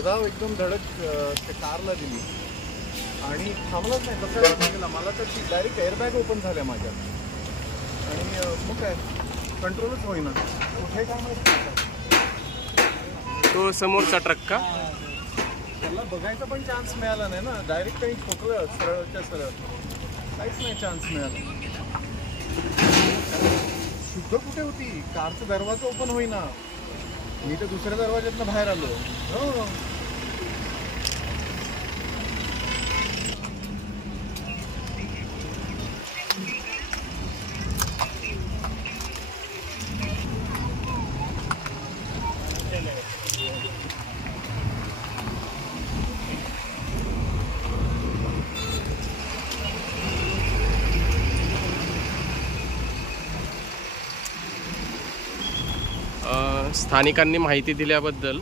भरधाव एकदम धडक त्या कारला दिली आणि थांबलाच नाही. कसं गेला मला तर ती डायरेक्ट एअरबॅग ओपन झाल्या माझ्या आणि मग काय कंट्रोलच होईना. कुठे काय माहिती तो समोरचा ट्रक का? त्याला बघायचा पण चान्स मिळाला नाही ना. डायरेक्ट काही ठोकलं सरळच्या सरळ. काहीच नाही चान्स मिळाला. शुद्ध कुठे होती? कारचा दरवाजा ओपन होईना. मी तर दुसऱ्या दरवाज्यातनं बाहेर आलो. हो स्थानिकांनी माहिती दिल्याबद्दल